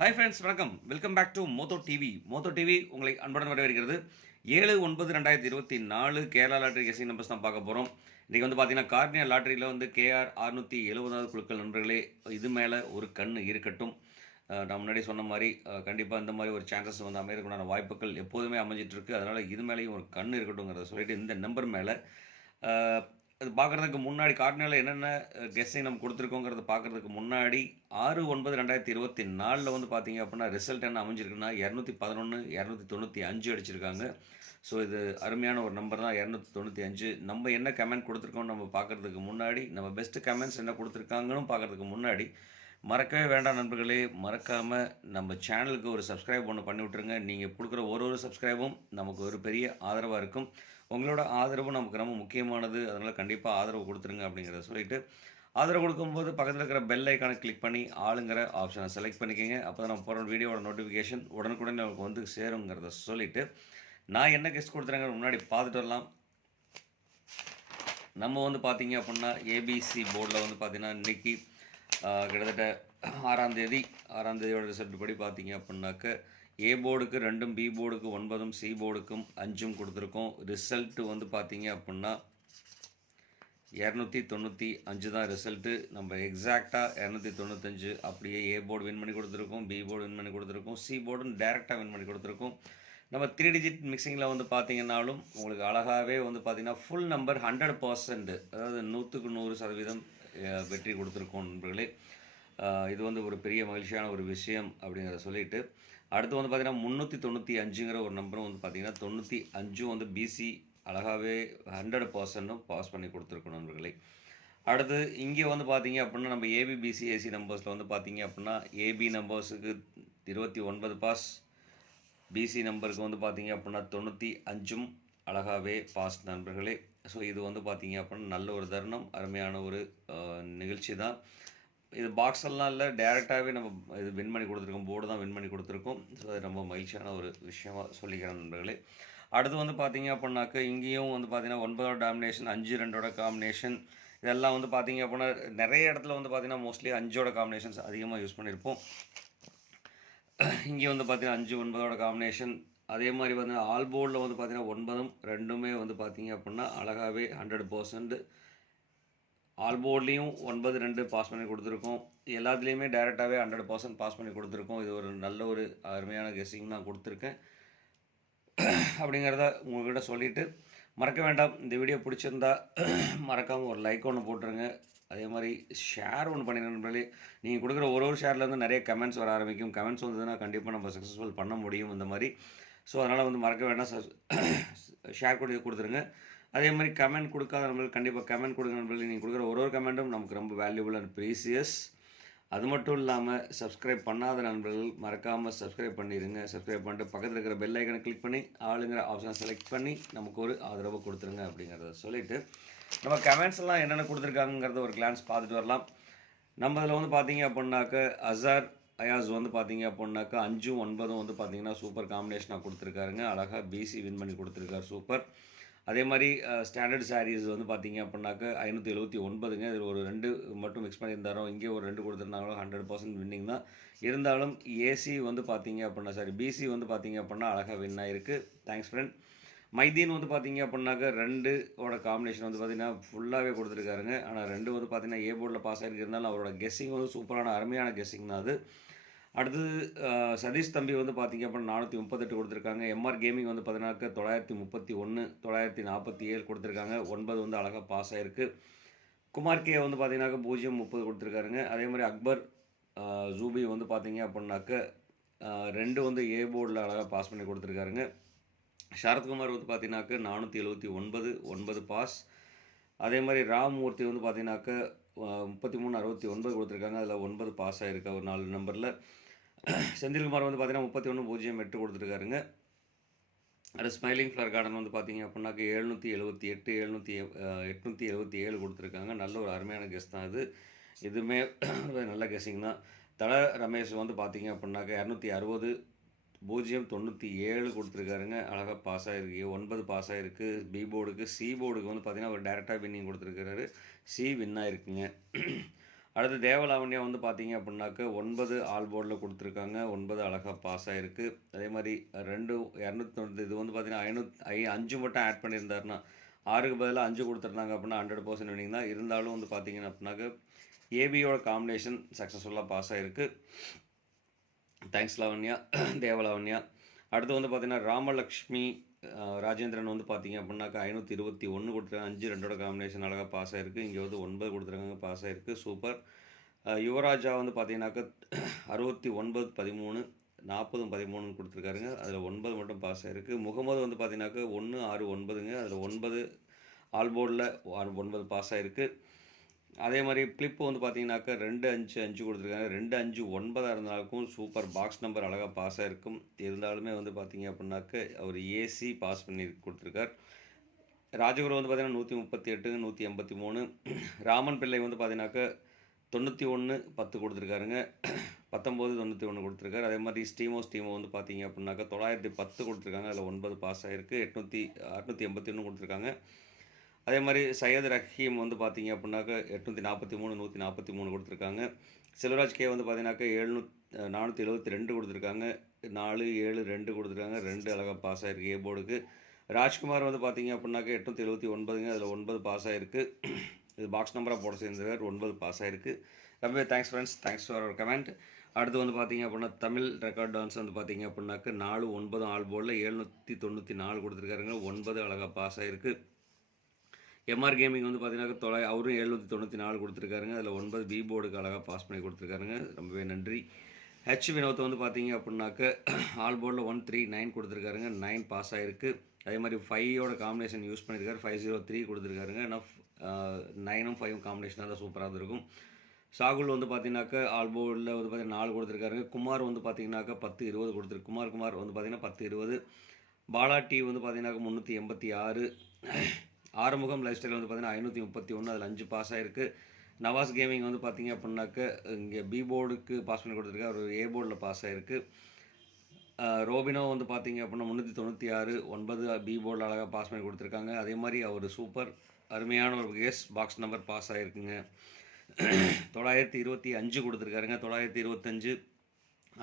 Hi friends வணக்கம். Welcome back to Motho TV Motho TV உங்களை அன்புடன் வரவேற்கிறது. ஏழு ஒன்பது ரெண்டாயிரத்தி இருபத்தி நாலு கேரளா லாட்ரி கெசிங் நம்பர்ஸ் தான் பார்க்க போகிறோம் இன்றைக்கி வந்து பார்த்தீங்கன்னா கார்னியா லாட்ரியில் வந்து கேஆர் அறுநூற்றி எழுபதாவது குழுக்கள் நண்பர்களே இது மேலே ஒரு கண் இருக்கட்டும். நான் முன்னாடி சொன்ன மாதிரி கண்டிப்பாக இந்த மாதிரி ஒரு சான்சஸ் வந்து அமையறதுக்குண்டான வாய்ப்புகள் எப்போதுமே அமைஞ்சிட்ருக்கு அதனால் இது மேலேயும் ஒரு கண் இருக்கட்டும்ங்கிறத சொல்லிட்டு இந்த நம்பர் மேலே அது பார்க்குறதுக்கு முன்னாடி கார்டினலில் என்னென்ன கெஸ்ஸிங் நம்ம கொடுத்துருக்கோங்கிறத பார்க்குறதுக்கு முன்னாடி ஆறு ஒன்பது ரெண்டாயிரத்தி இருபத்தி நாலில் வந்து பார்த்தீங்க அப்படின்னா ரிசல்ட் என்ன அமைஞ்சிருக்குன்னா இரநூத்தி பதினொன்று இரநூத்தி தொண்ணூற்றி அஞ்சு அடிச்சிருக்காங்க. ஸோ இது அருமையான ஒரு நம்பர் தான் இரநூத்தி தொண்ணூற்றி அஞ்சு. நம்ம என்ன கமெண்ட் கொடுத்துருக்கோம்னு நம்ம பார்க்குறதுக்கு முன்னாடி நம்ம பெஸ்ட்டு கமெண்ட்ஸ் என்ன கொடுத்துருக்காங்கன்னு பார்க்குறதுக்கு முன்னாடி மறக்கவே வேண்டாம் நண்பர்களே. மறக்காமல் நம்ம சேனலுக்கு ஒரு சப்ஸ்கிரைப் ஒன்று பண்ணி விட்ருங்க நீங்கள் கொடுக்குற ஒரு ஒரு சப்ஸ்கிரைபும் நமக்கு ஒரு பெரிய ஆதரவாக இருக்கும். உங்களோட ஆதரவு நமக்கு ரொம்ப முக்கியமானது. அதனால் கண்டிப்பாக ஆதரவு கொடுத்துருங்க அப்படிங்கிறத சொல்லிட்டு ஆதரவு கொடுக்கும்போது பக்கத்தில் இருக்கிற பெல் ஐக்கானை கிளிக் பண்ணி ஆளுங்கிற ஆப்ஷனை செலக்ட் பண்ணிக்கோங்க. அப்போ தான் நம்ம போகிற வீடியோவோட நோட்டிஃபிகேஷன் உடனுக்குடன் நமக்கு வந்து சேருங்கிறத சொல்லிவிட்டு நான் என்ன கெஸ்ட் கொடுத்துறேங்க முன்னாடி பார்த்துட்டு வரலாம். நம்ம வந்து பார்த்தீங்க அப்படின்னா ஏபிசி போர்டில் வந்து பார்த்தீங்கன்னா இன்னைக்கு கிட்டத்தட்ட ஆறாம் தேதி ஆறாம் தேதியோட ரிசல்ட் படி பார்த்தீங்க அப்படின்னாக்க ஏ போர்டுக்கு ரெண்டும் பி போர்டுக்கு ஒன்பதும் சி போர்டுக்கும் அஞ்சும் கொடுத்துருக்கோம். ரிசல்ட்டு வந்து பார்த்தீங்க அப்படின்னா இரநூத்தி தொண்ணூற்றி அஞ்சு தான் ரிசல்ட்டு நம்ம எக்ஸாக்டாக இரநூத்தி தொண்ணூத்தஞ்சு அப்படியே ஏ போர்டு வின் பண்ணி கொடுத்துருக்கோம் பி போர்டு வின் பண்ணி கொடுத்துருக்கோம் சி போர்டும் டேரெக்டாக வின் பண்ணி கொடுத்துருக்கோம். நம்ம த்ரீ டிஜிட் மிக்சிங்கில் வந்து பார்த்தீங்கன்னாலும் உங்களுக்கு அழகாகவே வந்து பார்த்தீங்கன்னா ஃபுல் நம்பர் ஹண்ட்ரட் பர்சன்ட் அதாவது நூற்றுக்கு நூறு சதவீதம் வெற்றி கொடுத்துருக்கோம் நண்பர்களே. இது வந்து ஒரு பெரிய மகிழ்ச்சியான ஒரு விஷயம் அப்படிங்கிறத சொல்லிவிட்டு அடுத்து வந்து பார்த்தீங்கன்னா முந்நூற்றி தொண்ணூற்றி அஞ்சுங்கிற ஒரு நம்பரும் வந்து பார்த்தீங்கன்னா தொண்ணூற்றி அஞ்சும் வந்து பிசி அழகாகவே ஹண்ட்ரட் பர்சன்ட்டும் பாஸ் பண்ணி கொடுத்துருக்கோம் நண்பர்களே. அடுத்து இங்கே வந்து பார்த்தீங்க அப்படின்னா நம்ம ஏபிபிசி ஏசி நம்பர்ஸில் வந்து பார்த்தீங்க அப்படின்னா ஏபி நம்பர்ஸுக்கு இருபத்தி ஒன்பது பாஸ் பிசி நம்பருக்கு வந்து பார்த்தீங்க அப்படின்னா தொண்ணூற்றி அஞ்சும் அழகாகவே பாஸ் நண்பர்களே. ஸோ இது வந்து பார்த்தீங்க அப்படின்னா நல்ல ஒரு தருணம் அருமையான ஒரு நிகழ்ச்சி தான் இது பாக்ஸ் எல்லாம் இல்லை டேரெக்டாகவே நம்ம இது வின் பண்ணி கொடுத்துருக்கோம் போர்டு தான் வின் பண்ணி கொடுத்துருக்கோம். ஸோ அது ரொம்ப மகிழ்ச்சியான ஒரு விஷயமா சொல்லிக்கிறேன் நண்பர்களே. அடுத்து வந்து பார்த்தீங்க அப்படின்னாக்க இங்கேயும் வந்து பார்த்தீங்கன்னா ஒன்பதோட டாமினேஷன் அஞ்சு ரெண்டோட காம்பினேஷன் இதெல்லாம் வந்து பார்த்தீங்க அப்படின்னா நிறைய இடத்துல வந்து பார்த்தீங்கன்னா மோஸ்ட்லி அஞ்சோட காம்பினேஷன்ஸ் அதிகமாக யூஸ் பண்ணியிருப்போம் இங்கே வந்து பார்த்தீங்கன்னா அஞ்சு ஒன்பதோட காம்பினேஷன் அதே மாதிரி பார்த்தீங்கன்னா ஆல் போர்டில் வந்து பார்த்தீங்கன்னா ஒன்பதும் ரெண்டுமே வந்து பார்த்தீங்க அப்படின்னா அழகாகவே ஹண்ட்ரட் பர்சன்ட் ஆல் போர்ட்லேயும் ஒன்பது ரெண்டு பாஸ் பண்ணி கொடுத்துருக்கோம். எல்லாத்துலேயுமே டேரெக்டாகவே ஹண்ட்ரட் பர்சன்ட் பாஸ் பண்ணி கொடுத்துருக்கோம். இது ஒரு நல்ல ஒரு அருமையான கெஸ்ஸிங் நான் கொடுத்துருக்கேன். அப்படிங்கிறத உங்கள்கிட்ட சொல்லிவிட்டு மறக்க வேண்டாம். இந்த வீடியோ பிடிச்சிருந்தா மறக்காமல் ஒரு லைக் ஒன்று போட்டுருங்க. அதே மாதிரி ஷேர் ஒன்று பண்ணிடுங்க நண்பர்களே. நீங்கள் கொடுக்குற ஒரு ஒரு ஷேர்லேருந்து நிறைய கமெண்ட்ஸ் வர ஆரம்பிக்கும். கமெண்ட்ஸ் வந்ததுன்னா கண்டிப்பாக நம்ம சக்ஸஸ்ஃபுல் பண்ண முடியும் இந்த மாதிரி. ஸோ அதனால் வந்து மறக்க வேண்டாம். ஷேர் பண்ணி கொடுத்துருங்க. அதே மாதிரி கமெண்ட் கொடுக்காத நண்பர்கள் கண்டிப்பாக கமெண்ட் கொடுங்க நண்பர்கள். நீங்கள் கொடுக்குற ஒரு ஒரு கமெண்ட்டும் நமக்கு ரொம்ப வேல்யூபிள் அண்ட் ப்ரீசியஸ் அது மட்டும் இல்லாமல் சப்ஸ்கிரைப் பண்ணாத நண்பர்கள் மறக்காமல் சப்ஸ்கிரைப் பண்ணிடுங்க சப்ஸ்கிரைப் பண்ணிட்டு பக்கத்தில் இருக்கிற பெல் ஐக்கனை கிளிக் பண்ணி ஆளுங்கிற ஆப்ஷனை செலக்ட் பண்ணி நமக்கு ஒரு ஆதரவு கொடுத்துருங்க அப்படிங்கிறத சொல்லிவிட்டு நம்ம கமெண்ட்ஸ் எல்லாம் என்னென்ன கொடுத்துருக்காங்கிறத ஒரு கிளான்ஸ் பார்த்துட்டு வரலாம். நம்ம இதில் வந்து பார்த்தீங்க அப்படின்னாக்க அசார் அயாஸ் வந்து பார்த்தீங்க அப்படின்னாக்கா அஞ்சும் ஒன்பதும் வந்து பார்த்தீங்கன்னா சூப்பர் காம்பினேஷனாக கொடுத்துருக்காருங்க. அழகாக பிசி வின் பண்ணி கொடுத்துருக்காரு சூப்பர் அதே மாதிரி ஸ்டாண்டர்ட் சாரீஸ் வந்து பார்த்தீங்க அப்படின்னாக்க ஐநூற்றி எழுபத்தி ஒன்பதுங்க. இதில் ஒரு ரெண்டு மட்டும் மிக்ஸ் பண்ணியிருந்தாரோ இங்கே ஒரு ரெண்டு கொடுத்துருந்தாங்களோ ஹண்ட்ரட் பர்சன்ட் வின்னிங் தான். இருந்தாலும் ஏசி வந்து பார்த்தீங்க அப்படின்னா சாரி பிசி வந்து பார்த்தீங்க அப்படின்னா அழகாக வின் ஆகிருக்கு தேங்க்ஸ் ஃப்ரெண்ட் மைதீன் வந்து பார்த்தீங்க அப்படின்னாக்க ரெண்டோட காம்பினேஷன் வந்து பார்த்தீங்கன்னா ஃபுல்லாகவே கொடுத்துருக்காருங்க. ஆனால் ரெண்டு வந்து பார்த்தீங்கன்னா ஏ போர்டில் பாஸ் ஆகிருக்கு இருந்தாலும் அவரோட கெஸ்ஸிங் வந்து சூப்பரான அருமையான கெஸ்ஸிங் தான் அது. அடுத்தது சதீஷ் தம்பி வந்து பார்த்தீங்க அப்படின்னா நானூற்றி முப்பத்தெட்டு கொடுத்துருக்காங்க. எம்ஆர் கேமிங் வந்து பார்த்தீங்கன்னாக்க தொள்ளாயிரத்தி முப்பத்தி ஒன்று தொள்ளாயிரத்தி நாற்பத்தி ஏழு கொடுத்துருக்காங்க. ஒன்பது வந்து அழகாக பாஸ் ஆயிருக்கு. குமார் கே வந்து பார்த்தீங்கன்னாக்க பூஜ்ஜியம் முப்பது கொடுத்துருக்காருங்க. அதே மாதிரி அக்பர் ஜூபி வந்து பார்த்தீங்க அப்படின்னாக்க ரெண்டு வந்து ஏ போர்டில் அழகாக பாஸ் பண்ணி கொடுத்துருக்காருங்க. சரத்குமார் வந்து பார்த்தீங்கன்னாக்க நானூற்றி எழுபத்தி ஒன்பது ஒன்பது பாஸ் அதே மாதிரி ராமூர்த்தி வந்து பார்த்தீங்கன்னாக்க முப்பத்தி மூணு அறுபத்தி ஒன்பது கொடுத்துருக்காங்க. அதில் ஒன்பது பாஸ் ஆகிருக்கு ஒரு நாலு நம்பரில் செந்தில்குமார் வந்து பார்த்தீங்கன்னா முப்பத்தி ஒன்று பூஜ்ஜியம் எட்டு கொடுத்துருக்காருங்க. அடுத்து ஸ்மைலிங் ஃப்ளவர் கார்டன் வந்து பார்த்தீங்க அப்படின்னாக்க எழுநூற்றி எழுபத்தி எட்டு எழுநூற்றி எட்நூற்றி எழுபத்தி ஏழு கொடுத்துருக்காங்க. நல்ல ஒரு அருமையான கெஸ் தான் இது. இதுவுமே நல்ல கெஸ்ஸிங் தான். தல ரமேஷ் வந்து பார்த்தீங்க அப்படின்னாக்க இரநூத்தி அறுபது பூஜ்ஜியம் தொண்ணூற்றி ஏழு கொடுத்துருக்காருங்க. அழகாக பாஸ் ஆகிருக்கு ஒன்பது பாஸ் ஆகிருக்கு பி போர்டுக்கு சி போர்டுக்கு வந்து பார்த்தீங்கன்னா ஒரு டேரெக்டாக வின்னிங் கொடுத்துருக்காரு சி வின் ஆகிருக்குங்க அடுத்து தேவலாவண்யா வந்து பார்த்தீங்க அப்படின்னாக்க ஒன்பது ஆல் போர்டில் கொடுத்துருக்காங்க. ஒன்பது அழகாக பாஸ் ஆகிருக்கு அதே மாதிரி ரெண்டு இரநூத்தி இது வந்து பார்த்தீங்கன்னா ஐநூத் ஐ அஞ்சு மட்டும் ஆட் பண்ணியிருந்தாருன்னா ஆறுக்கு பதிலாக அஞ்சு கொடுத்துருந்தாங்க அப்படின்னா ஹண்ட்ரட் பர்சன்ட் வினிங் தான். இருந்தாலும் வந்து பார்த்தீங்கன்னா அப்படின்னாக்க ஏபியோட காம்பினேஷன் சக்ஸஸ்ஃபுல்லாக பாஸ் ஆகிருக்கு தேங்க்ஸ் லாவண்யா. தேவலாவண்யா. அடுத்து வந்து பார்த்தீங்கன்னா ராமலக்ஷ்மி ராஜேந்திரன் வந்து பார்த்தீங்க அப்படின்னாக்கா ஐநூற்றி இருபத்தி ஒன்று கொடுத்துருக்காங்க. அஞ்சு ரெண்டோட காம்பினேஷன் அழகாக பாஸ் ஆயிருக்கு. இங்கே வந்து ஒன்பது கொடுத்துருக்காங்க பாஸ் ஆயிருக்கு. சூப்பர் யுவராஜா வந்து பார்த்தீங்கன்னாக்கா அறுபத்தி ஒன்பது பதிமூணு நாற்பதும் பதிமூணு கொடுத்துருக்காருங்க. அதில் ஒன்பது மட்டும் பாஸ் ஆயிருக்கு. முகமது வந்து பார்த்தீங்கன்னாக்கா ஒன்று ஆறு ஒன்பதுங்க. அதில் ஒன்பது ஆல்போர்டில் ஒன்பது பாஸ் ஆயிருக்கு. அதே மாதிரி கிளிப்பு வந்து பார்த்தீங்கன்னாக்கா ரெண்டு அஞ்சு அஞ்சு கொடுத்துருக்காங்க. ரெண்டு அஞ்சு ஒன்பதாக இருந்தாலும் சூப்பர் பாக்ஸ் நம்பர் அழகாக பாஸ் ஆகிருக்கும் இருந்தாலுமே வந்து பார்த்தீங்க அப்படின்னாக்க அவர் ஏசி பாஸ் பண்ணி கொடுத்துருக்கார். ராஜகுரு வந்து பார்த்தீங்கன்னா நூற்றி முப்பத்தி எட்டு நூற்றி எண்பத்தி மூணு. ராமன் பிள்ளை வந்து பார்த்தீங்கன்னாக்கா தொண்ணூற்றி ஒன்று பத்து கொடுத்துருக்காருங்க. பத்தொம்போது தொண்ணூற்றி ஒன்று கொடுத்துருக்காரு. அதே மாதிரி ஸ்டீமோ ஸ்டீமோ வந்து பார்த்தீங்க அப்படின்னாக்கா தொள்ளாயிரத்தி பத்து கொடுத்துருக்காங்க. அதில் ஒன்பது பாஸ் ஆகிருக்கு எட்நூற்றி அறுநூற்றி எண்பத்தி ஒன்று கொடுத்துருக்காங்க. அதே மாதிரி சையத் ரஹீம் வந்து பார்த்தீங்க அப்படின்னாக்க எட்நூற்றி நாற்பத்தி மூணு நூற்றி நாற்பத்தி மூணு கொடுத்துருக்காங்க. செல்வராஜ் கே வந்து பார்த்தீங்கன்னாக்கா எழுநூத் நானூற்றி எழுபத்தி ரெண்டு கொடுத்துருக்காங்க. நாலு ஏழு ரெண்டு கொடுத்துருக்காங்க. ரெண்டு அழகாக பாஸ் ஆகிருக்கு ஏ போர்டுக்கு ராஜ்குமார் வந்து பார்த்தீங்க அப்படின்னாக்க எட்நூற்றி எழுபத்தி ஒன்பதுங்க. அதில் ஒன்பது பாஸ் ஆகிருக்கு இது பாக்ஸ் நம்பராக போட சேர்ந்துருக்கார். ஒன்பது பாஸ் ஆகிருக்கு ரொம்பவே thanks friends thanks for your comment அடுத்து வந்து பார்த்தீங்க அப்படின்னா தமிழ் ரெக்கார்ட் டான்ஸ் வந்து பார்த்தீங்க அப்படின்னாக்க நாலு ஒன்பது ஆல் போர்டில் எழுநூற்றி தொண்ணூற்றி நாலு கொடுத்துருக்காருங்க. ஒன்பது அழகாக பாஸ் ஆகிருக்கு எம்ஆர் கேமிங் வந்து பார்த்தீங்கன்னா தொலை அவரும் எழுநூற்றி தொண்ணூற்றி நாலு கொடுத்துருக்காருங்க. அதில் ஒன்பது பி போர்டுக்கு அழகாக பாஸ் பண்ணி கொடுத்துருக்காருங்க. ரொம்பவே நன்றி. ஹெச் வினோத் வந்து பார்த்தீங்க அப்படின்னாக்க ஆல் போர்டில் ஒன் த்ரீ நைன் கொடுத்துருக்காருங்க. நைன் பாஸ் ஆகிருக்கு அதே மாதிரி ஃபைவோட காம்பினேஷன் யூஸ் பண்ணியிருக்காரு ஃபைவ் ஜீரோ த்ரீ கொடுத்துருக்காருங்க. ஆனால் நைனும் ஃபைவும் காம்பினேஷன் தான் சூப்பராக இருக்கும் சாகுல் வந்து பார்த்தீங்கன்னாக்கா ஆல் போர்டில் வந்து பார்த்தீங்கன்னா நாலு கொடுத்துருக்காருங்க. குமார் வந்து பார்த்தீங்கன்னாக்கா பத்து இருபது கொடுத்துருக்கு குமார் குமார் வந்து பார்த்தீங்கன்னா பத்து இருபது. பாலா டி வந்து பார்த்தீங்கன்னாக்கா முந்நூற்றி எண்பத்தி ஆறு. ஆறுமுகம் லைஃப் ஸ்டைல் வந்து பார்த்தீங்கன்னா ஐநூற்றி முப்பத்தி ஒன்று அதில் அஞ்சு பாஸ் ஆயிருக்கு. நவாஸ் கேமிங் வந்து பார்த்தீங்க அப்படின்னாக்க இங்கே பி போர்டுக்கு பாஸ் பண்ணி கொடுத்துருக்காரு. அவர் ஏ போர்டில் பாஸ் ஆயிருக்கு. ரோபினோ வந்து பார்த்தீங்க அப்படின்னா முந்நூற்றி தொண்ணூற்றி ஆறு ஒன்பது பி போர்டில் அழகாக பாஸ் பண்ணி கொடுத்துருக்காங்க. அதே மாதிரி அவர் சூப்பர் அருமையான ஒரு கேஸ் பாக்ஸ் நம்பர் பாஸ் ஆகிருக்குங்க தொள்ளாயிரத்தி இருபத்தி அஞ்சு கொடுத்துருக்காருங்க. தொள்ளாயிரத்தி இருபத்தஞ்சு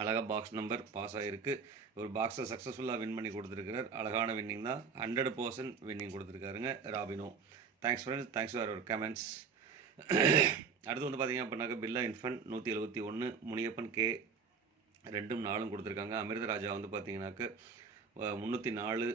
அழகாக பாக்ஸ் நம்பர் பாஸ் ஆகிருக்கு ஒரு பாக்ஸை சக்ஸஸ்ஃபுல்லாக வின் பண்ணி கொடுத்துருக்கிறார். அழகான வின்னிங் தான். Hundred percent winning கொடுத்துருக்காருங்க Robino. Thanks friends thanks for our comments அடுத்து வந்து பார்த்தீங்க அப்படின்னாக்கா பில்லா இன்ஃபன் நூற்றி எழுபத்தி ஒன்று முனியப்பன் கே ரெண்டும் நாலும் கொடுத்துருக்காங்க. அமிர்தராஜா வந்து பார்த்தீங்கன்னாக்க முந்நூற்றி நாலு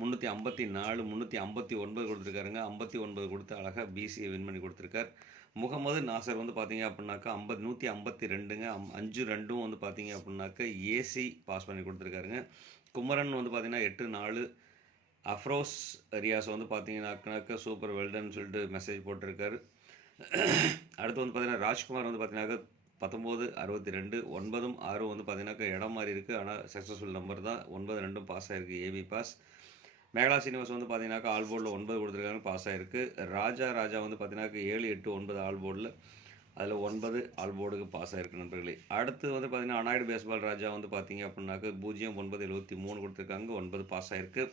முந்நூற்றி ஐம்பத்தி நாலு முந்நூற்றி ஐம்பத்தி ஒன்பது கொடுத்துருக்காருங்க. ஐம்பத்தி ஒன்பது கொடுத்து அழகாக பிசியை வின் பண்ணி கொடுத்துருக்கார். முகமது நாசர் வந்து பார்த்தீங்க அப்படின்னாக்கா ஐம்பது நூற்றி ஐம்பத்தி ரெண்டுங்க. அம்- அஞ்சு ரெண்டும் வந்து பார்த்தீங்க அப்படின்னாக்கா ஏசி பாஸ் பண்ணி கொடுத்துருக்காருங்க. குமரன் வந்து பார்த்தீங்கன்னா எட்டு நாலு. அஃப்ரோஸ் ரியாஸ் வந்து பார்த்தீங்கன்னாக்கனாக்க சூப்பர் வெல்டன்னு சொல்லிட்டு மெசேஜ் போட்டிருக்காரு. அடுத்து வந்து பார்த்தீங்கன்னா ராஜ்குமார் வந்து பார்த்தீங்கன்னாக்கா பத்தொம்போது அறுபத்தி ரெண்டு. ஒன்பதும் ஆறும் வந்து பார்த்தீங்கன்னாக்கா இடம் மாதிரி இருக்குது ஆனால் சக்ஸஸ்ஃபுல் நம்பர் தான். ஒன்பது ரெண்டும் பாஸ் ஆகிருக்கு ஏபி பாஸ் மேகலா சீனிவாஸ் வந்து பார்த்தீங்கன்னாக்கா ஆல் போர்டில் ஒன்பது கொடுத்துருக்காங்க பாஸ் ஆயிருக்கு. ராஜா ராஜா வந்து பார்த்தீங்கன்னாக்கா ஏழு எட்டு ஒன்பது ஆல் போர்டில் அதில் ஒன்பது ஆல் போர்டுக்கு பாஸ் ஆயிருக்கு நண்பர்களே. அடுத்து வந்து பார்த்தீங்கன்னா அனாய்டு பேஸ்பால் ராஜா வந்து பார்த்தீங்க அப்படின்னாக்கா பூஜ்ஜியம் ஒன்பது எழுபத்தி மூணு கொடுத்துருக்காங்க. ஒன்பது பாஸ் ஆயிருக்கு.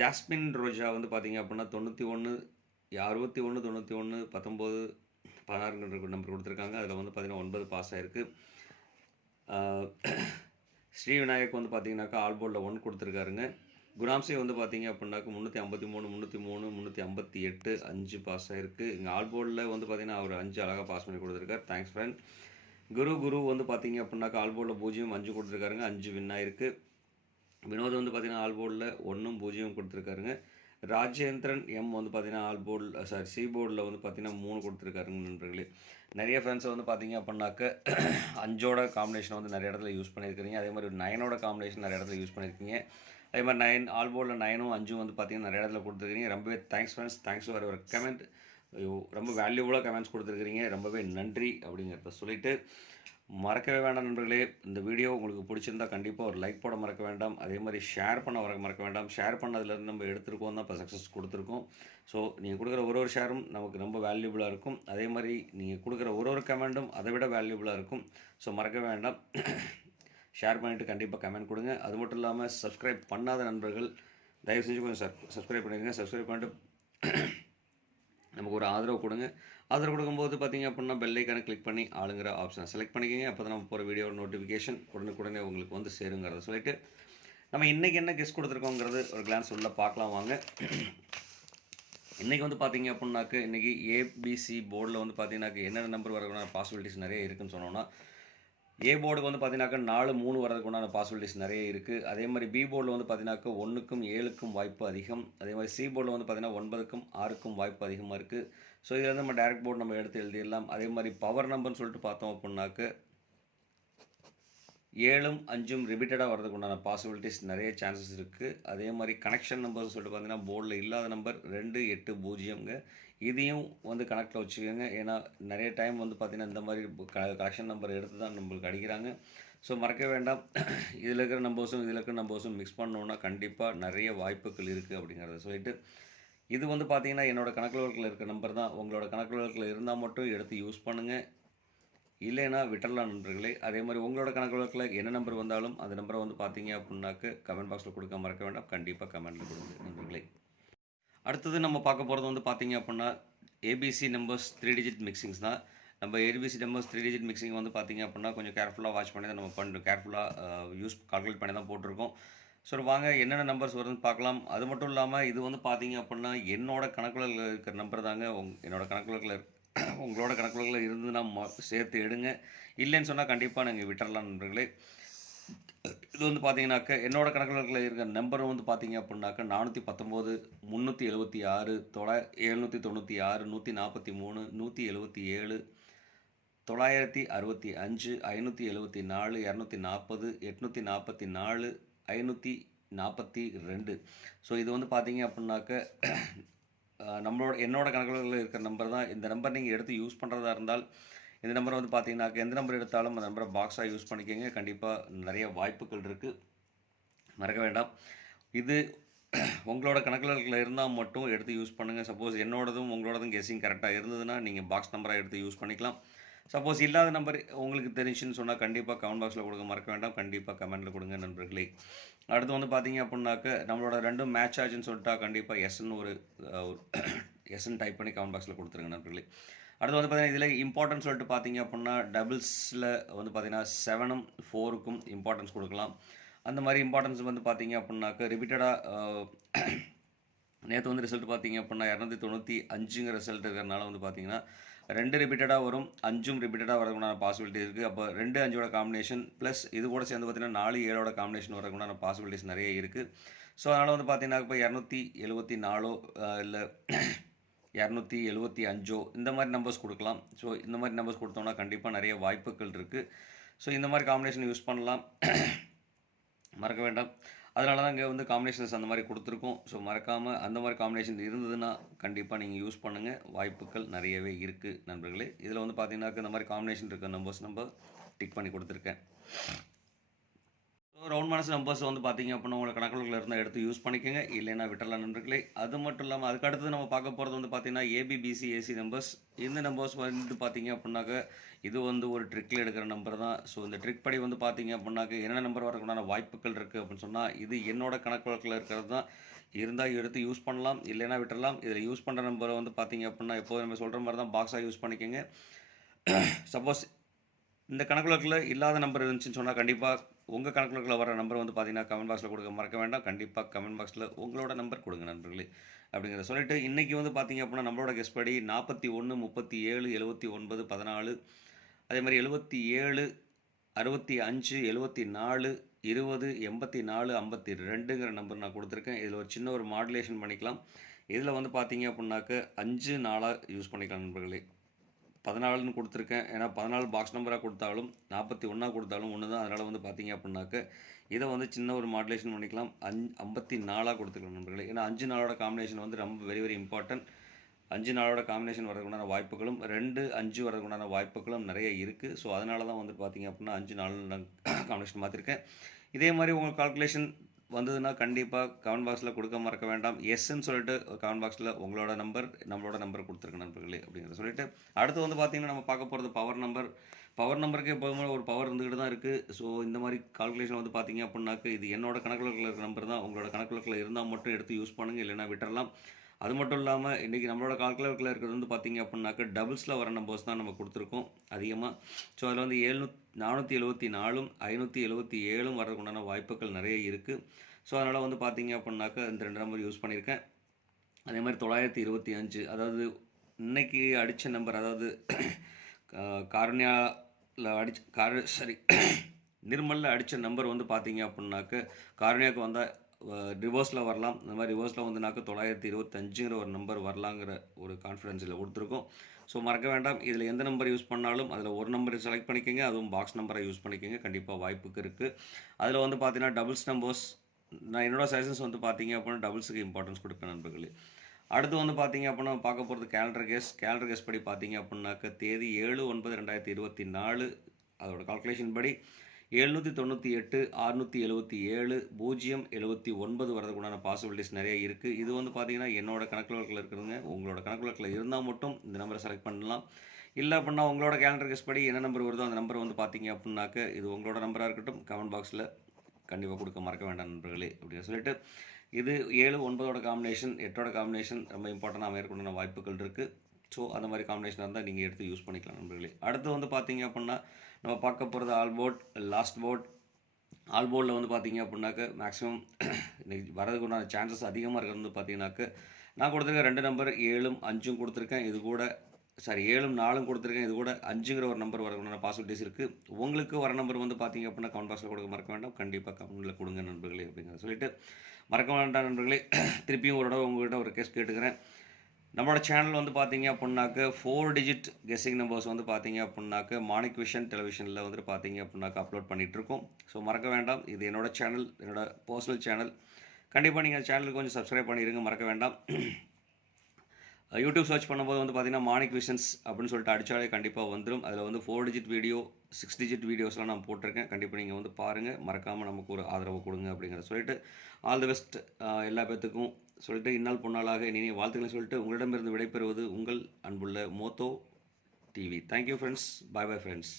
ஜாஸ்மின் ரோஜா வந்து பார்த்தீங்க அப்படின்னா தொண்ணூற்றி ஒன்று அறுபத்தி ஒன்று தொண்ணூற்றி ஒன்று பத்தொம்போது பதினாறுங்கிற நம்பர் கொடுத்துருக்காங்க. அதில் வந்து பார்த்தீங்கன்னா ஒன்பது பாஸ் ஆயிருக்கு. ஸ்ரீ விநாயக் வந்து பார்த்தீங்கன்னாக்கா ஆல் போர்டில் ஒன் கொடுத்துருக்காருங்க. குணாம்சி வந்து பார்த்தீங்க அப்படின்னாக்க முந்நூற்றி ஐம்பத்தி மூணு முந்நூற்றி மூணு முந்நூற்றி ஐம்பத்தி எட்டு அஞ்சு பாஸ் ஆகிருக்கு இங்கே ஆல் போர்டில் வந்து பார்த்தீங்கன்னா அவர் அஞ்சு அழகாக பாஸ் பண்ணி கொடுத்துருக்காரு. தேங்க்ஸ் ஃப்ரெண்ட் குரு குரு வந்து பார்த்தீங்க அப்படின்னாக்கா ஆல் போர்டில் பூஜ்ஜியம் அஞ்சு கொடுத்துருக்காருங்க. அஞ்சு வின் ஆயிருக்கு. வினோத் வந்து பார்த்தீங்கன்னா ஆல் போர்டில் ஒன்றும் பூஜ்ஜியம் கொடுத்துருக்காருங்க. ராஜேந்திரன் எம் வந்து பார்த்தீங்கன்னா ஆல் போர்டில் சாரி சி போர்டில் வந்து பார்த்தீங்கன்னா மூணு கொடுத்துருக்காருங்க நண்பர்களே. நிறைய ஃப்ரெண்ட்ஸை வந்து பார்த்தீங்க அப்படின்னாக்க அஞ்சோட காம்பினேஷன் வந்து நிறைய இடத்துல யூஸ் பண்ணியிருக்கிறீங்க அதே மாதிரி நைனோட காம்பினேஷன் நிறைய இடத்துல யூஸ் பண்ணியிருக்கீங்க அதே மாதிரி நைன் ஆல் போர்டில் நைனும் அஞ்சும் வந்து பார்த்தீங்கன்னா நிறைய இடத்துல கொடுத்துருக்கீங்க. ரொம்பவே தேங்க்ஸ் ஃப்ரெண்ட்ஸ் தேங்க்ஸ் ஃபார் ஒரு கமெண்ட் ரொம்ப வேல்யூபுளாக கமெண்ட்ஸ் கொடுத்துருக்கிறீங்க ரொம்பவே நன்றி அப்படிங்கிறத சொல்லிட்டு மறக்கவே வேண்டாம் நண்பர்களே. இந்த வீடியோ உங்களுக்கு பிடிச்சிருந்தா கண்டிப்பாக ஒரு லைக் போட மறக்க வேண்டாம். அதே மாதிரி ஷேர் பண்ண வர மறக்க வேண்டாம். ஷேர் பண்ணதுலேருந்து நம்ம எடுத்திருக்கோம் தான் இப்போ சக்ஸஸ் கொடுத்துருக்கோம். ஸோ நீங்கள் கொடுக்குற ஒரு ஒரு ஷேரும் நமக்கு ரொம்ப வேல்யூபுளாக இருக்கும். அதே மாதிரி நீங்கள் கொடுக்குற ஒரு ஒரு கமெண்ட்டும் அதை விட வேல்யூபுளாக இருக்கும். ஸோ மறக்க வேண்டாம். ஷேர் பண்ணிவிட்டு கண்டிப்பாக கமெண்ட் கொடுங்க. அது மட்டும் இல்லாமல் சப்ஸ்கிரைப் பண்ணாத நண்பர்கள் தயவு செஞ்சு கொஞ்சம் சப் சப்ஸ்கிரைப் பண்ணிடுங்க சப்ஸ்கிரைப் பண்ணிட்டு நமக்கு ஒரு ஆதரவு கொடுங்க. ஆதரவு கொடுக்கும்போது பார்த்தீங்க அப்படின்னா பெல்லைக்கான கிளிக் பண்ணி ஆளுங்கிற ஆப்ஷனை செலக்ட் பண்ணிக்கோங்க. அப்போ தான் நம்ம போகிற வீடியோ நோட்டிஃபிகேஷன் உடனுக்குடனே உங்களுக்கு வந்து சேருங்கிறத சொல்லிட்டு நம்ம இன்றைக்கி என்ன கெஸ்ட் கொடுத்துருக்கோங்கிறது ஒரு கிளான்ஸ் உள்ள பார்க்கலாம் வாங்க. இன்றைக்கி வந்து பார்த்திங்க அப்படின்னாக்க இன்றைக்கி ஏபிசி போர்டில் வந்து பார்த்தீங்கன்னாக்க என்னென்ன நம்பர் வரதுக்கான பாசிபிலிட்டிஸ் நிறைய இருக்குன்னு சொன்னோன்னா ஏ போர்டுக்கு வந்து பார்த்தீங்கன்னாக்கா நாலு மூணு வரதுக்கு உண்டான பாசிபிலிட்டிஸ் நிறைய இருக்குது அதே மாதிரி பி போர்டில் வந்து பார்த்தீங்கன்னாக்கா ஒன்றுக்கும் ஏழுக்கும் வாய்ப்பு அதிகம். அதே மாதிரி சி போர்டில் வந்து பார்த்தீங்கன்னா ஒன்பதுக்கும் ஆறுக்கும் வாய்ப்பு அதிகமாக இருக்குது ஸோ இதில் வந்து நம்ம டேரக்ட் போர்டு நம்ம எடுத்து எழுதிடலாம். அதே மாதிரி பவர் நம்பர்னு சொல்லிட்டு பார்த்தோம் அப்படின்னாக்க ஏழும் அஞ்சும் ரிப்பீட்டடாக வரதுக்கு உண்டான பாசிபிலிட்டிஸ் நிறைய சான்சஸ் இருக்குது அதே மாதிரி கனெக்ஷன் நம்பர்னு சொல்லிட்டு பார்த்தீங்கன்னா போர்டில் இல்லாத நம்பர் ரெண்டு எட்டு பூஜ்ஜியம்ங்க. இதையும் வந்து கணக்கில் வச்சுக்கோங்க. ஏன்னா நிறைய டைம் வந்து பார்த்திங்கன்னா இந்த மாதிரி கலெக்ஷன் நம்பர் எடுத்து தான் நம்மளுக்கு அடிக்கிறாங்க. ஸோ மறக்க வேண்டாம். இதில் இருக்கிற நம்பர்ஸும் இதில் இருக்கிற நம்பர்ஸும் மிக்ஸ் பண்ணோன்னா கண்டிப்பாக நிறைய வாய்ப்புகள் இருக்குது அப்படிங்கிறத சொல்லிட்டு இது வந்து பார்த்திங்கன்னா என்னோட கணக்கு வழக்கில் இருக்கிற நம்பர் தான். உங்களோட கணக்கு வழக்கில் இருந்தால் மட்டும் எடுத்து யூஸ் பண்ணுங்கள் இல்லைன்னா விட்டுறலாம் நண்பர்களே. அதே மாதிரி உங்களோட கணக்கு வழக்கில் என்ன நம்பர் வந்தாலும் அந்த நம்பரை வந்து பார்த்தீங்க அப்படின்னாக்க கமெண்ட் பாக்ஸில் கொடுக்க மறக்க வேண்டாம். கண்டிப்பாக கமெண்ட்டில் கொடுங்க நண்பர்களே. அடுத்தது நம்ம பார்க்க போகிறது வந்து பார்த்திங்க அப்படின்னா ABC numbers three digit mixings தான். நம்ம ABC numbers three digit mixing வந்து பார்த்தீங்க அப்படின்னா கொஞ்சம் கேர்ஃபுல்லாக வாட்ச் பண்ணி தான் நம்ம பண்ணுறோம் கேர்ஃபுல்லாக யூஸ் கால்குலேட் பண்ணி தான் போட்டிருக்கோம். ஸோ வாங்க என்னென்ன நம்பர்ஸ் வருதுன்னு பார்க்கலாம். அது மட்டும் இல்லாமல் இது வந்து பார்த்தீங்க அப்படின்னா என்னோட கணக்குல இருக்கிற நம்பர் தாங்க. உங் என்னோட கணக்குல உங்களோட கணக்குல இருந்து மொ- சேர்த்து எடுங்க. இல்லைன்னு சொன்னால் கண்டிப்பாக நீங்கள் விட்டுறலாம் நண்பர்களே. இது வந்து பார்த்தீங்கன்னாக்க என்னோடய கணக்கில் இருக்கிற நம்பர் வந்து பார்த்தீங்க அப்படின்னாக்க நானூற்றி பத்தொம்போது முந்நூற்றி எழுபத்தி ஆறு தொள்ளா எழுநூற்றி தொண்ணூற்றி ஆறு நூற்றி நாற்பத்தி மூணு நூற்றி எழுபத்தி ஏழு தொள்ளாயிரத்தி அறுபத்தி அஞ்சு ஐநூற்றி எழுபத்தி நாலு இரநூத்தி நாற்பது எட்நூற்றி நாற்பத்தி நாலு ஐநூற்றி நாற்பத்தி ரெண்டு ஸோ இது வந்து பார்த்தீங்க அப்படின்னாக்க நம்மளோட என்னோடய கணக்குகளில் இருக்கிற நம்பர் தான். இந்த நம்பர் நீங்கள் எடுத்து யூஸ் பண்ணுறதா இருந்தால் இந்த நம்பர் வந்து பார்த்தீங்கன்னாக்க எந்த நம்பர் எடுத்தாலும் அந்த நம்பரை பாக்ஸாக யூஸ் பண்ணிக்கோங்க. கண்டிப்பாக நிறைய வாய்ப்புகள் இருக்குது மறக்க வேண்டாம். இது உங்களோட கணக்குகளில் இருந்தால் மட்டும் எடுத்து யூஸ் பண்ணுங்கள் சப்போஸ் என்னோடதும் உங்களோடதும் கெஸிங் கரெக்டாக இருந்ததுன்னா நீங்கள் பாக்ஸ் நம்பராக எடுத்து யூஸ் பண்ணிக்கலாம். சப்போஸ் இல்லாத நம்பர் உங்களுக்கு தெரிஞ்சுன்னு சொன்னால் கண்டிப்பாக கமெண்ட் பாக்ஸில் கொடுக்க மறக்க வேண்டாம். கண்டிப்பாக கமெண்ட்டில் கொடுங்க நண்பர்களே. அடுத்து வந்து பார்த்தீங்க அப்படின்னாக்க நம்மளோட ரெண்டும் மேட்ச் ஆச்சுன்னு சொல்லிட்டா கண்டிப்பாக எஸ்ன்னு ஒரு எஸ்ன்னு டைப் பண்ணி கமெண்ட் பாக்ஸில் கொடுத்துருங்க நண்பர்களே. அடுத்து வந்து பார்த்தீங்கன்னா இதில் இம்பார்ட்டன்ஸ் சொல்லிட்டு பார்த்தீங்க அப்படின்னா டபுள்ஸில் வந்து பார்த்தீங்கன்னா செவனும் ஃபோருக்கும் இம்பார்ட்டன்ஸ் கொடுக்கலாம். அந்த மாதிரி இம்பார்ட்டன்ஸ் வந்து பார்த்தீங்க அப்படின்னாக்க ரிப்பீட்டடாக நேற்று வந்து ரிசல்ட் பார்த்தீங்க அப்படின்னா இரநூத்தி தொண்ணூற்றி அஞ்சுங்கிற ரிசல்ட் இருக்கிறனால வந்து பார்த்தீங்கன்னா ரெண்டு ரிப்பீட்டடாக வரும் அஞ்சும் ரிப்பீட்டடாக வரதுக்குண்டான பாசிபிலிட்டி இருக்குது அப்போ ரெண்டு அஞ்சோட காம்பினேஷன் ப்ளஸ் இது கூட சேர்ந்து பார்த்தீங்கன்னா நாலு ஏழோட காம்பினேஷன் வரதுக்குண்டான பாசிபிலிட்டிஸ் நிறைய இருக்குது ஸோ அதனால் வந்து பார்த்தீங்கன்னா இப்போ இரநூத்தி எழுபத்தி நாலோ இல்லை இரநூத்தி எழுபத்தி அஞ்சோ இந்த மாதிரி நம்பர்ஸ் கொடுக்கலாம். ஸோ இந்த மாதிரி நம்பர்ஸ் கொடுத்தோம்னா கண்டிப்பாக நிறைய வாய்ப்புகள் இருக்குது ஸோ இந்த மாதிரி காம்பினேஷன் யூஸ் பண்ணலாம். மறக்க வேண்டாம். அதனால தான் இங்கே வந்து காம்பினேஷன்ஸ் அந்த மாதிரி கொடுத்துருக்கோம். ஸோ மறக்காமல் அந்த மாதிரி காம்பினேஷன் இருந்ததுன்னா கண்டிப்பாக நீங்கள் யூஸ் பண்ணுங்கள் வாய்ப்புகள் நிறையவே இருக்குது நண்பர்களே. இதில் வந்து பார்த்தீங்கன்னாக்க இந்த மாதிரி காம்பினேஷன் இருக்க நம்பர்ஸ் நம்ம டிக் பண்ணி கொடுத்துருக்கேன். ஸோ ரவுண்ட் மனசு நம்பர்ஸ் வந்து பார்த்தீங்க அப்படின்னா உங்களை கணக்குகளில் இருந்தால் எடுத்து யூஸ் பண்ணிக்கோங்க. இல்லைன்னா விட்டலாம் நண்பர்களே. அது மட்டும் இல்லாமல் அதுக்கு அடுத்து நம்ம பார்க்க போகிறது வந்து பார்த்தீங்கன்னா ஏபிபிசி ஏசி நம்பர்ஸ் இந்த நம்பர்ஸ் வந்து பார்த்தீங்க அப்படின்னாக்க இது வந்து ஒரு ட்ரிக்கில் எடுக்கிற நம்பர் தான். ஸோ இந்த ட்ரிக் படி வந்து பார்த்தீங்க அப்படின்னாக்க என்ன நம்பர் வரக்குண்டான வாய்ப்புகள் இருக்குது அப்படின்னு சொன்னால் இது என்னோட கணக்கு வழக்கில் இருக்கிறது தான். இருந்தால் எடுத்து யூஸ் பண்ணலாம். இல்லைன்னா விட்டுறலாம் இதில் யூஸ் பண்ணுற நம்பரை வந்து பார்த்தீங்க அப்படின்னா எப்போது நம்ம சொல்கிற மாதிரி தான் பாக்ஸாக யூஸ் பண்ணிக்கோங்க. சப்போஸ் இந்த கணக்கு வழக்கில் இல்லாத நம்பர் இருந்துச்சுன்னு சொன்னால் கண்டிப்பாக உங்கள் கணக்கு வர நம்பர் வந்து பார்த்தீங்கன்னா கமெண்ட் பாக்ஸில் கொடுக்க மறக்க வேண்டாம். கண்டிப்பாக கமெண்ட் பாக்ஸில் உங்களோட நம்பர் கொடுங்க நண்பர்களே அப்படிங்கிறத சொல்லிட்டு இன்றைக்கி வந்து பார்த்தீங்க அப்படின்னா நம்மளோட கெஸ்ட் படி நாற்பத்தி ஒன்று முப்பத்தி ஏழு எழுபத்தி ஒன்பது பதினாலு அதே மாதிரி எழுபத்தி ஏழு அறுபத்தி அஞ்சு எழுபத்தி நாலு இருபது எண்பத்தி நாலு ஐம்பத்தி ரெண்டுங்கிற நம்பர் நான் கொடுத்துருக்கேன். இதில் ஒரு சின்ன ஒரு மாடுலேஷன் பண்ணிக்கலாம். இதில் வந்து பார்த்தீங்க அப்படின்னாக்க அஞ்சு நாளாக யூஸ் பண்ணிக்கலாம் நண்பர்களே. பதினாலுன்னு கொடுத்துருக்கேன். ஏன்னா பதினாலு பாக்ஸ் நம்பராக கொடுத்தாலும் நாற்பத்தி ஒன்றா கொடுத்தாலும் ஒன்று தான் அதனால் வந்து பார்த்தீங்க அப்படின்னாக்க இதை வந்து சின்ன ஒரு மாடுலேஷன் பண்ணிக்கலாம். அஞ் ஐம்பத்தி நாலாக கொடுத்துக்கலாம் நண்பர்களே. ஏன்னா அஞ்சு நாளோட காம்பினேஷன் வந்து ரொம்ப வெரி வெரி இம்பார்ட்டன்ட் அஞ்சு நாளோட காம்பினேஷன் வரதுக்குண்டான வாய்ப்புகளும் ரெண்டு அஞ்சு வரதுக்குண்டான வாய்ப்புகளும் நிறைய இருக்குது ஸோ அதனால தான் வந்து பார்த்தீங்க அப்படின்னா அஞ்சு நாள் நான் காம்பினேஷன் மாற்றிருக்கேன் இதே மாதிரி உங்கள் கால்குலேஷன் வந்ததுன்னா கண்டிப்பாக கமெண்ட் பாக்ஸில் கொடுக்க மறக்க வேண்டாம். எஸ்ன்னு சொல்லிட்டு கமெண்ட் பாக்ஸில் உங்களோட நம்பர் நம்மளோட நம்பர் கொடுத்துருங்க நண்பர்களே அப்படிங்கிறத சொல்லிட்டு அடுத்து வந்து பார்த்தீங்கன்னா நம்ம பார்க்க போகிறது பவர் நம்பர் பவர் நம்பருக்கு எப்போதுமே ஒரு பவர் இருந்துக்கிட்டு தான் இருக்குது ஸோ இந்த மாதிரி கால்குலேஷன் வந்து பார்த்தீங்க அப்படின்னாக்க இது என்னோட கணக்குல இருக்கிற நம்பர் தான். உங்களோட கணக்குலக்கில் இருந்தால் மட்டும் எடுத்து யூஸ் பண்ணுங்கள் இல்லைன்னா விட்டுறலாம். அது மட்டும் இல்லாமல் இன்றைக்கி நம்மளோட கால்குலேட்டரில் இருக்கிறது வந்து பார்த்தீங்க அப்படின்னாக்க டபுள்ஸில் வர நம்பர்ஸ் தான் நம்ம கொடுத்துருக்கோம் அதிகமாக ஸோ அதில் வந்து ஏழ்நூ நானூற்றி எழுபத்தி நாலும் ஐநூற்றி எழுபத்தி ஏழும் வரதுக்குண்டான வாய்ப்புகள் நிறைய இருக்குது ஸோ அதனால் வந்து பார்த்தீங்க அப்படின்னாக்கா இந்த ரெண்டு நம்பர் யூஸ் பண்ணியிருக்கேன் அதே மாதிரி தொள்ளாயிரத்தி இருபத்தி அஞ்சு அதாவது இன்னைக்கு அடித்த நம்பர் அதாவது காரணியாவில் அடிச்ச கார சரி நிர்மலில் அடித்த நம்பர் வந்து பார்த்தீங்க அப்படின்னாக்க காரணியாவுக்கு வந்தால் ரிவர்ஸில் வரலாம். இந்த மாதிரி ரிவர்ஸில் வந்துனாக்க தொள்ளாயிரத்தி இருபத்தஞ்சுங்கிற ஒரு நம்பர் வரலாங்கிற ஒரு கான்ஃபிடென்ஸில் கொடுத்துருக்கோம். ஸோ மறக்க வேண்டாம். இதில் எந்த நம்பர் யூஸ் பண்ணாலும் அதில் ஒரு நம்பர் செலக்ட் பண்ணிக்கோங்க. அதுவும் பாக்ஸ் நம்பரை யூஸ் பண்ணிக்கோங்க. கண்டிப்பாக வாய்ப்புக்கு இருக்குது அதில் வந்து பார்த்தீங்கன்னா டபுள்ஸ் நம்பர்ஸ் நான் என்னோடய சஜஷன்ஸ் வந்து பார்த்தீங்க அப்படின்னா டபுள்ஸுக்கு இம்பார்ட்டன்ஸ் கொடுப்பேன் நண்பர்களே. அடுத்து வந்து பார்த்தீங்க அப்படின்னா பார்க்க போகிறது கேலண்டர் கேஸ் கேலண்டர் கேஸ் படி பார்த்தீங்க அப்படின்னாக்க தேதி ஏழு ஒன்பது ரெண்டாயிரத்தி இருபத்தி நாலு. அதோட கால்குலேஷன் படி எழுநூற்றி தொண்ணூற்றி எட்டு அறுநூற்றி எழுபத்தி ஏழு பூஜ்ஜியம் எழுபத்தி ஒன்பது வரதுக்குண்டான பாசிபிலிட்டிஸ் நிறைய இருக்குது இது வந்து பார்த்தீங்கன்னா என்னோட கணக்குலக்கில் இருக்கிறதுங்க. உங்களோட கணக்குலக்கில் இருந்தால் மட்டும் இந்த நம்பரை செலக்ட் பண்ணலாம். இல்லை அப்படின்னா உங்களோட கேலண்டர் கேஸ் படி என்ன நம்பர் வருதோ அந்த நம்பர் வந்து பார்த்தீங்க அப்படின்னாக்க இது உங்களோட நம்பராக இருக்கட்டும். கமெண்ட் பாக்ஸில் கண்டிப்பாக கொடுக்க மறக்க வேண்டாம் நண்பர்களே அப்படின்னு சொல்லிட்டு இது ஏழு ஒன்பதோட காம்பினேஷன் எட்டோட காம்பினேஷன் ரொம்ப இம்பார்ட்டண்ட்டாக அமையக்கூடிய வாய்ப்புகள் இருக்குது ஸோ அந்த மாதிரி காம்பினேஷன் இருந்தால் நீங்கள் எடுத்து யூஸ் பண்ணிக்கலாம் நண்பர்களே. அடுத்து வந்து பார்த்தீங்க அப்படின்னா நம்ம பார்க்க போகிறது all board last board all போர்டில் வந்து பார்த்தீங்க அப்படின்னாக்க மேக்ஸிமம் இன்னைக்கு வரதுக்கு உண்டான சான்சஸ் அதிகமாக இருக்கிறது வந்து பார்த்தீங்கன்னாக்க நான் கொடுத்துருக்கேன் ரெண்டு நம்பர் ஏழும் அஞ்சும் கொடுத்துருக்கேன். இது கூட சாரி ஏழும் நாலும் கொடுத்துருக்கேன். இது கூட அஞ்சுங்கிற ஒரு நம்பர் வரக்கூடிய பாசிபிலிட்டிஸ் இருக்குது உங்களுக்கு வர நம்பர் வந்து பார்த்தீங்க அப்படின்னா கவுண்ட் பாக்ஸில் கொடுக்க மறக்க வேண்டாம். கண்டிப்பாக கவுண்டில் கொடுங்க நண்பர்களே அப்படிங்கிறத சொல்லிட்டு மறக்க வேண்டாம் நண்பர்களே. திருப்பியும் ஒரு தடவை உங்கள்கிட்ட ஒரு கேஸ் கேட்டுக்கிறேன். நம்மளோட சேனல் வந்து பார்த்தீங்க அப்படின்னாக்க ஃபோர் டிஜிட் கெஸ்ஸிங் நம்பர்ஸ் வந்து பார்த்தீங்க அப்படின்னாக்க மாணிக் விஷன் டெலிவிஷனில் வந்துட்டு பார்த்தீங்க அப்படின்னாக்க அப்லோட் பண்ணிகிட்ருக்கோம் ஸோ மறக்க வேண்டாம். இது என்னோடய சேனல் என்னோடய பர்சனல் சேனல் கண்டிப்பாக நீங்கள் சேனலுக்கு கொஞ்சம் சப்ஸ்கிரைப் பண்ணிடுங்க மறக்க வேண்டாம். யூடியூப் சர்ச் பண்ணும்போது வந்து பார்த்தீங்கன்னா மாணிக் விஷன்ஸ் அப்படின்னு சொல்லிட்டு அடித்தாலே கண்டிப்பாக வந்துடும் அதில் வந்து four digit video six digit வீடியோஸ்லாம் நான் போட்டிருக்கேன். கண்டிப்பாக நீங்கள் வந்து பாருங்கள் மறக்காமல் நமக்கு ஒரு ஆதரவு கொடுங்க அப்படிங்கிறத சொல்லிட்டு ஆல் தி பெஸ்ட் எல்லா பேர்த்துக்கும் சொல்லிட்டு இந்நாள் பொன்னாளாக இனிய வாழ்த்துக்களை சொல்லிட்டு உங்களிடமிருந்து விடைபெறுவது உங்கள் அன்புள்ள Motho TV. Thank you friends bye bye friends